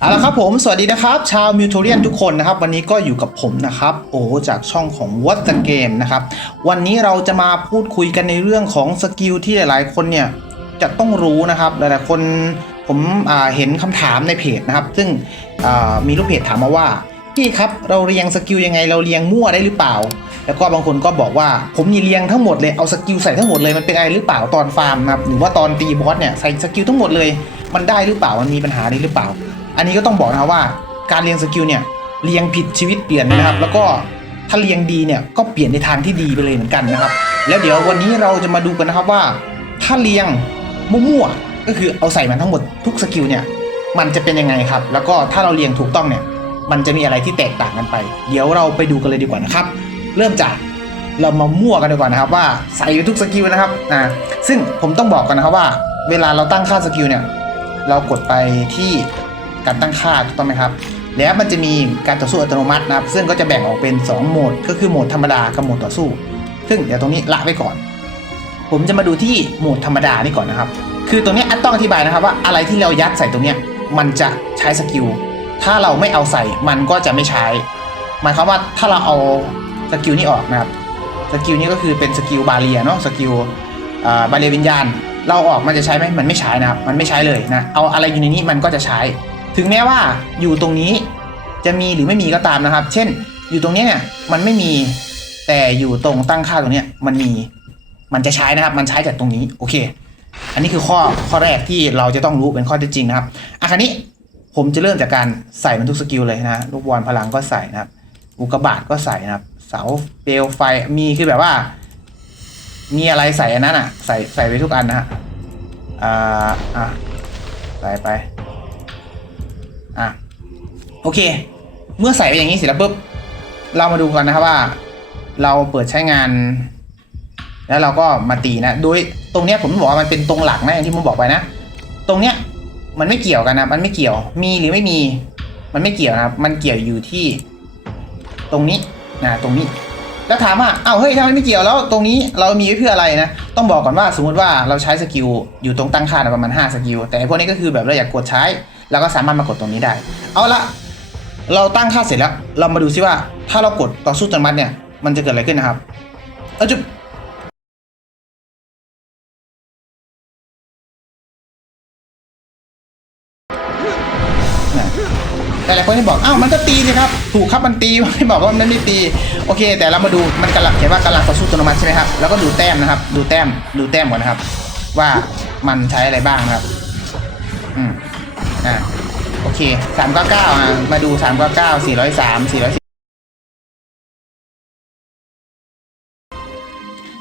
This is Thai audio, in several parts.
เอาละครับผม สวัสดีนะครับ ชาวมิวทเรียนทุกคนนะครับ วันนี้ก็อยู่กับผมนะครับ โอ้จากช่องของ What the Game นะครับ วันนี้เราจะมาพูดคุยกันในเรื่องของสกิลที่หลาย ๆ คนเนี่ยจะต้องรู้นะครับ หลาย ๆ คนผมเห็นคำถามในเพจนะครับ ซึ่งมีลูกเพจถามมาว่าพี่ครับเราเรียงสกิลยังไงเราเรียงมั่วได้หรือเปล่า แล้วก็บางคนก็บอกว่าผมนี่เรียงทั้งหมดเลยเอาสกิลใส่ทั้งหมดเลยมันเป็นอะไรหรือเปล่าตอนฟาร์มนะครับหรือว่าตอนตีบอสเนี่ยใส่สกิลทั้งหมดเลย มันได้หรือเปล่ามันมีปัญหาอะไรหรือเปล่า อันนี้ก็ต้องบอกนะครับว่าการเรียงสกิลเนี่ยเรียงผิดชีวิตเปลี่ยนนะครับ แล้วก็ถ้าเรียงดีเนี่ยก็เปลี่ยนในทางที่ดีไปเลยเหมือนกันนะครับ แล้วเดี๋ยววันนี้เราจะมาดูกันนะครับว่า ถ้าเรียงมั่วๆก็คือเอาใส่มันทั้งหมดทุกสกิลเนี่ยมันจะเป็นยังไงครับ แล้วก็ถ้าเราเรียงถูกต้องเนี่ยมันจะมีอะไรที่แตกต่างกันไป เดี๋ยวเราไปดูกันเลยดีกว่านะครับ เริ่มจากเรามามั่วกันดีกว่านะครับว่าใส่ทุกสกิลนะครับอ่าซึ่งผมต้องบอกกันนะครับว่า เวลาเราตั้งค่าสกิลเนี่ยเรากดไปที่ การตั้งค่าถูกต้องไหมครับ แล้วมันจะมีการต่อสู้อัตโนมัตินะครับ ซึ่งก็จะแบ่งออกเป็น 2 โหมด ก็คือโหมดธรรมดากับโหมดต่อสู้ ซึ่งเดี๋ยวตรงนี้ละไว้ก่อน ผมจะมาดูที่โหมดธรรมดานี่ก่อนนะครับ คือตรงนี้อันต้องอธิบายนะครับว่าอะไรที่เรายัดใส่ตรงนี้มันจะใช้สกิล ถ้าเราไม่เอาใส่มันก็จะไม่ใช้ หมายความว่าถ้าเราเอาสกิลนี้ออกนะครับ สกิลนี้ก็คือเป็นสกิลบาเรียเนาะ สกิลบาเรียวิญญาณ เราออกมันจะใช้ไหมมันไม่ใช้นะครับ มันไม่ใช้เลยนะ เอาอะไรอยู่ในนี้มันก็จะใช้ ถึงแม้ว่าอยู่ตรงนี้จะมีหรือไม่มีก็ตามนะครับ เช่น อยู่ตรงนี้เนี่ยมันไม่มีแต่อยู่ตรงตั้งค่าตรงเนี้ยมันมีมันจะใช้นะครับ มันใช้จากตรงนี้โอเค อันนี้คือข้อข้อแรกที่เราจะต้องรู้เป็นข้อเท็จจริงนะครับอะคราวนี้ผมจะเริ่มจากการใส่มันทุกสกิลเลยนะลูกบอลพลังก็ใส่นะครับ อุกบาตก็ใส่นะครับ เสาเปลวไฟมีคือแบบว่า มีอะไรใส่อันนั้นอะ ใส่ใส่ไปทุกอันนะฮะอ่าอะใส่ไป อะโอเค เมื่อใส่ไปอย่างนี้เสร็จแล้วปุ๊บเรามาดูกันนะครับว่า เราเปิดใช้งาน แล้วเราก็มาตีนะ โดยตรงเนี้ยผมบอกว่ามันเป็นตรงหลักนะอย่างที่ผมบอกไปนะ ตรงเนี้ยมันไม่เกี่ยวกันนะ มันไม่เกี่ยว มีหรือไม่มี มันไม่เกี่ยวนะครับ มันเกี่ยวอยู่ที่ ตรงนี้นะตรงนี้ แล้วถามว่าเอ้าเฮ้ยทำไมไม่เกี่ยวแล้ว ตรงนี้เรามีไว้เพื่ออะไรนะ ต้องบอกก่อนว่าสมมุติว่าเราใช้สกิลอยู่ตรงตั้งค่าประมาณ5สกิลแต่พวกนี้ก็คือแบบเราอยากกดใช้ เราก็สามารถมากดตรงนี้ได้ เอาละเราตั้งค่าเสร็จแล้ว เรามาดูซิว่า ถ้าเรากดต่อสู้อัตโนมัติเนี่ย มันจะเกิดอะไรขึ้นนะครับเอาจุบนะแต่หลายคนที่บอกอ้าวมันก็ตีสิครับ ถูกครับมันตีไม่บอกว่ามันไม่ตี โอเค แต่เรามาดูมันกำลังเห็นว่ากำลังต่อสู้อัตโนมัติใช่ไหมครับ แล้วก็ดูแต้มนะครับ ดูแต้ม ดูแต้มก่อนนะครับ ว่ามันใช้อะไรบ้างนะครับ อืม อ่าโอเคสามเก้าเก้าอะมาดูสามเก้าเก้าสี่ร้อยสามสี่ร้อย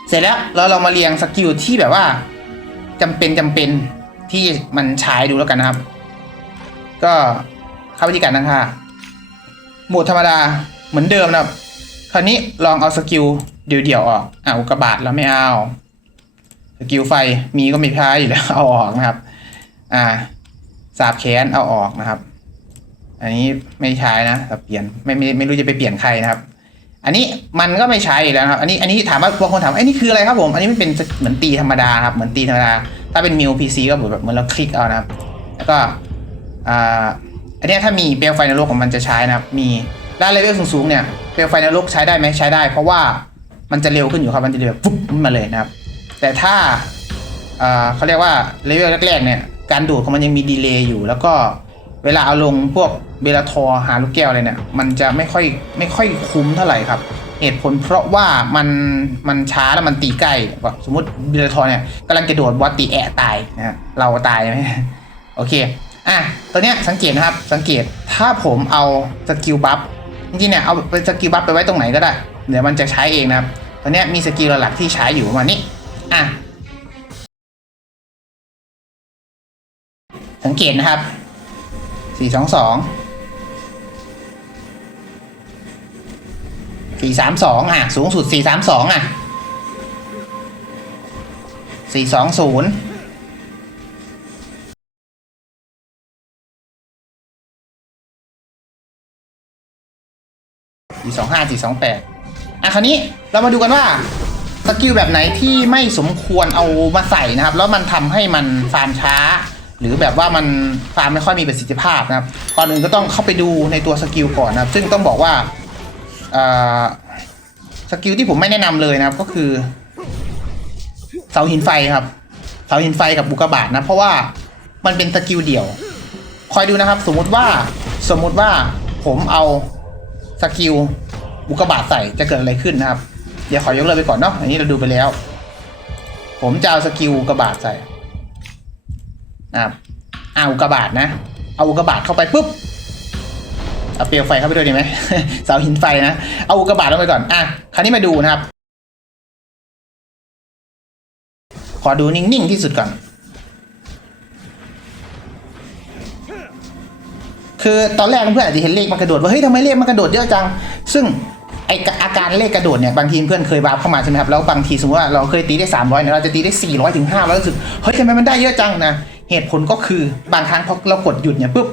เสร็จแล้วเราเรามาเรียงสกิลที่แบบว่าจำเป็นจำเป็นที่มันใช้ดูแล้วกันนะครับ ก็เข้าวิธีการตั้งค่าหมดธรรมดาเหมือนเดิมนะครับ คราวนี้ลองเอาสกิลเดี่ยวๆออกอ่าอุกกาบาตแล้วไม่เอาสกิลไฟมีก็ม่พายอยู่แล้วเอาออกนะครับ อ่า สาบแขนเอาออกนะครับ อันนี้ไม่ใช้นะแต่เปลี่ยนไม่ไม่ไม่รู้จะไปเปลี่ยนใครนะครับ อันนี้มันก็ไม่ใช้อยู่แล้วครับ อันนี้อันนี้ถามว่าบางคนถามไอ้นี่คืออะไรครับผม อันนี้มันเป็นเหมือนตีธรรมดาครับเหมือนตีธรรมดา ถ้าเป็นมิวพีซีก็แบบเหมือนเราคลิกเอานะครับ แล้วก็อ่าอันนี้ถ้ามีเปลวไฟในโลกของมันจะใช้นะครับ มีด้านเลเวลสูงๆเนี่ยเปลวไฟในโลกใช้ได้ไหมใช้ได้ เพราะว่ามันจะเร็วขึ้นอยู่ครับมันจะเร็วปุ๊บมาเลยนะครับ แต่ถ้าอ่าเขาเรียกว่าเลเวลแรกๆเนี่ย การดูดของมันยังมีดีเลย์อยู่ แล้วก็เวลาเอาลงพวกเบลาทอร์หาลูกแก้วอะไรเนี่ย มันจะไม่ค่อยไม่ค่อยคุ้มเท่าไหร่ครับ เหตุผลเพราะว่ามันมันช้าแล้วมันตีใกล้สมมติเบลาทอร์เนี่ยกำลังจะโดดบอสตีแอะตายนะเราตายไหมโอเคอะตัวเนี้ยสังเกตนะครับสังเกตถ้าผมเอาสกิลบัฟจริงๆเนี่ยเอาเป็นสกิลบัฟไปไว้ตรงไหนก็ได้ เดี๋ยวมันจะใช้เองนะครับตัวเนี้ยมีสกิลหลักที่ใช้อยู่ประมาณนี้อะ สังเกตนะครับสี่สองสองสี่สามสองอะ สูงสุดสี่สามสองอะสี่สองศูนย์สี่สองห้าสี่สองแปดอะคราวนี้เรามาดูกันว่าสกิลแบบไหนที่ไม่สมควรเอามาใส่นะครับ แล้วมันทำให้มันฟาร์มช้า หรือแบบว่ามันฟาร์มไม่ค่อยมีประสิทธิภาพนะครับก่อนอื่นก็ต้องเข้าไปดูในตัวสกิลก่อนนะครับ ซึ่งต้องบอกว่าสกิลที่ผมไม่แนะนำเลยนะครับก็คือ เสาหินไฟครับ เสาหินไฟกับบุกกาบาทนะ เพราะว่ามันเป็นสกิลเดี่ยว คอยดูนะครับ สมมุติว่าสมมุติว่าผมเอาสกิลบุกกาบาทใส่จะเกิดอะไรขึ้นนะครับ เดี๋ยวขอยกเลิกไปก่อนเนาะอันนี้เราดูไปแล้ว ผมจะเอาสกิลกกาบาตใส่ นะครับเอาอุกกาบาตนะ เอาอุกกาบาตเข้าไปปุ๊บเอาเปลวไฟเข้าไปด้วยดีไหมเสาหินไฟนะ เอาอุกกาบาตลงไปก่อน อะ คราวนี้มาดูนะครับ ขอดูนิ่งๆที่สุดก่อน คือตอนแรกเพื่อนอาจจะเห็นเลขมันกระโดดว่าเฮ้ยทำไมเลขมันกระโดดเยอะจัง ซึ่งไออาการเลขกระโดดเนี่ยบางทีเพื่อนเคยวาร์ปเข้ามาใช่ไหมครับแล้วบางทีสมมติว่าเราเคยตีได้ 300เนี่ยเราจะตีได้ 400ถึง500รู้สึกเฮ้ยทำไมมันได้เยอะจังนะ เหตุผลก็คือบางครั้งพอเรากดหยุดเนี่ยปุ๊บ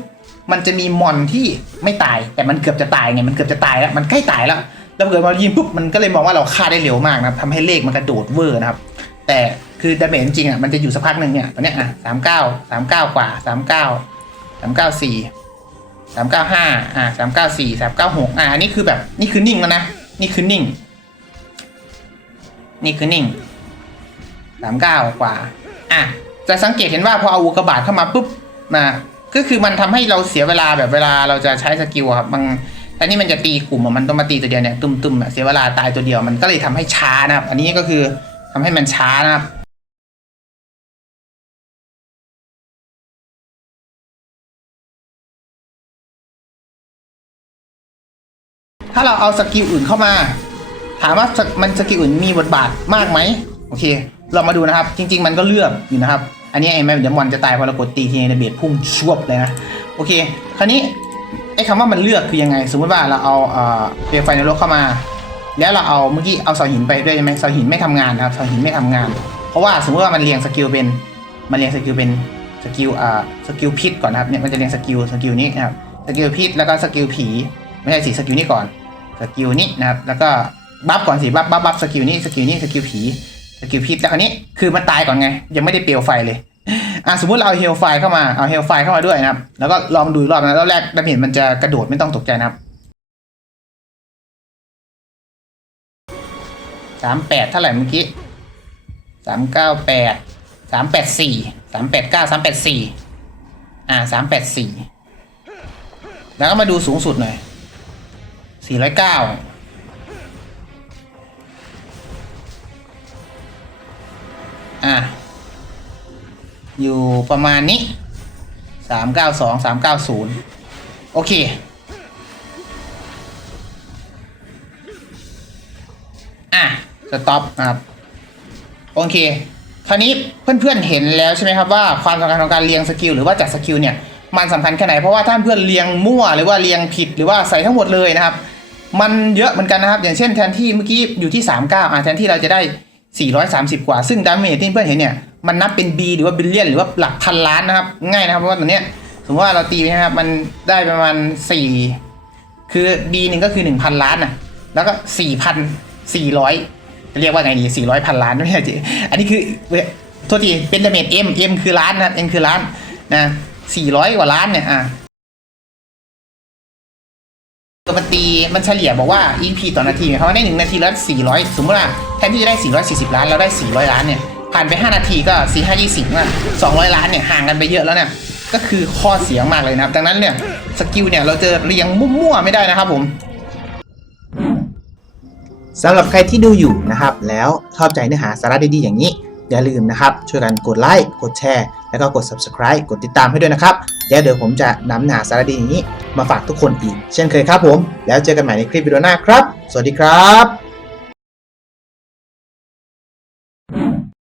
มันจะมีมอนที่ไม่ตายแต่มันเกือบจะตายไงมันเกือบจะตายแล้วมันใกล้ตายแล้วแล้วเกิดมายิงปุ๊บมันก็เลยมองว่าเราฆ่าได้เร็วมากนะครับทำให้เลขมันกระโดดเวอร์นะครับ แต่คือดาเมจจริงอะมันจะอยู่สักพักหนึ่งเนี่ยตอนเนี้ยอะสามเก้าสามเก้ากว่าสามเก้าสามเก้าสี่สามเก้าห้าอะสามเก้าสี่สามเก้าหกอะนนี้คือแบบนี่คือนิ่งแล้วนะนี่คือนิ่ง นี่คือนิ่งสามเก้ากว่าอะ จะสังเกตเห็นว่าพอเอาอุกาบาตเข้ามาปุ๊บนะก็คือมันทำให้เราเสียเวลาแบบเวลาเราจะใช้สกิลอะครับบางอันนี้มันจะตีกลุ่มอะมันต้องมาตีตัวเดียวเนี่ยตุ้มๆอะเสียเวลาตายตัวเดียวมันก็เลยทำให้ช้านะครับ อันนี้ก็คือทำให้มันช้านะครับถ้าเราเอาสกิลอื่นเข้ามา ถามว่ามันสกิลอื่นมีบทบาทมากไหมโอเค เรามาดูนะครับ จริง ๆ มันก็เลือกอยู่นะครับ อันนี้ไอ้แม่เดี๋ยวมอนจะตายพอเรากดตีทีในเบสพุ่งชวบเลยนะ โอเค คราวนี้ไอ้คำว่ามันเลือกคือยังไง สมมติว่าเราเอาเปลวไฟในรถเข้ามา แล้วเราเอาเมื่อกี้เอาเสาหินไปด้วยใช่ไหมเสาหินไม่ทำงานนะครับเสาหินไม่ทำงาน เพราะว่าสมมติว่ามันเรียงสกิลเป็นมันเรียงสกิลเป็นสกิลอ่าสกิลพิษก่อนนะครับเนี่ยมันจะเรียงสกิลสกิลนี้นะครับสกิลพิษแล้วก็สกิลผีไม่ใช่สิสกิลนี้ก่อนสกิลนี้นะครับแล้วก็บัฟก่อนสิบัฟบัฟบัฟสกิลนี้สกิลนี้สกิลผี กิลพิษแล้วคราวนี้คือมันตายก่อนไง ยังไม่ได้เปลวไฟเลยอะสมมติเราเอาเฮลไฟเข้ามาเอาเฮลไฟเข้ามาด้วยนะครับ แล้วก็ลองดูรอบนะรอบแรกดาเมจมันจะกระโดดไม่ต้องตกใจนะครับสามแปดเท่าไหร่เมื่อกี้สามเก้าแปดสามแปดสี่สามแปดเก้าสามแปดสี่อ่าสามแปดสี่แล้วก็มาดูสูงสุดหน่อยสี่ร้อยเก้า อะ อยู่ประมาณนี้สามเก้าสองสามเก้าศูนย์โอเค อะ สต็อปครับ โอเค คราวนี้เพื่อนๆเห็นแล้วใช่ไหมครับว่าความสำคัญของการเรียงสกิลหรือว่าจัดสกิลเนี่ยมันสำคัญแค่ไหนเพราะว่าถ้าเพื่อนเรียงมั่วหรือว่าเรียงผิดหรือว่าใส่ทั้งหมดเลยนะครับ มันเยอะเหมือนกันนะครับ อย่างเช่นแทนที่เมื่อกี้อยู่ที่ 39อะแทนที่เราจะได้ 430 กว่า ซึ่งดาเมจที่เพื่อนเห็นเนี่ย มันนับเป็น B หรือว่าบิลเลียนหรือว่าหลักพันล้านนะครับ ง่ายนะครับ เพราะว่าตัวเนี้ย สมมติว่าเราตีนะครับ มันได้ประมาณ 4 คือ B หนึ่งก็คือ 1,000 ล้านนะแล้วก็ 4,400 จะเรียกว่าไงดี 400 พันล้านไม่ใช่จีอันนี้คือเว้ยโทษทีเป็นดาเมจ M M คือล้านนะครับ M คือล้านนะ400 กว่าล้านเนี่ย อะ ตัวมันตีมันเฉลี่ยบอกว่า EP ต่อนาทีเนี่ยเขาได้หนึ่งนาทีละ400สมมติว่าแทนที่จะได้ 440 ล้านเราได้ 400 ล้านเนี่ยผ่านไป 5 นาทีก็ 4 5 20อะ200 ล้านเนี่ยห่างกันไปเยอะแล้วเนี่ยก็คือข้อเสียมากเลยนะครับ ดังนั้นเนี่ยสกิลเนี่ยเราจะเรียงมั่วๆไม่ได้นะครับผมสำหรับใครที่ดูอยู่นะครับ แล้วชอบใจเนื้อหาสาระดีๆอย่างนี้ อย่าลืมนะครับ ช่วยกันกดไลค์กดแชร์แล้วก็กด subscribe กดติดตามให้ด้วยนะครับแล้วเดี๋ยวผมจะนำหนาสาระดีอย่างนี้ มาฝากทุกคนอีก เช่นเคยครับผม แล้วเจอกันใหม่ในคลิปวิดีโอหน้าครับ สวัสดีครับ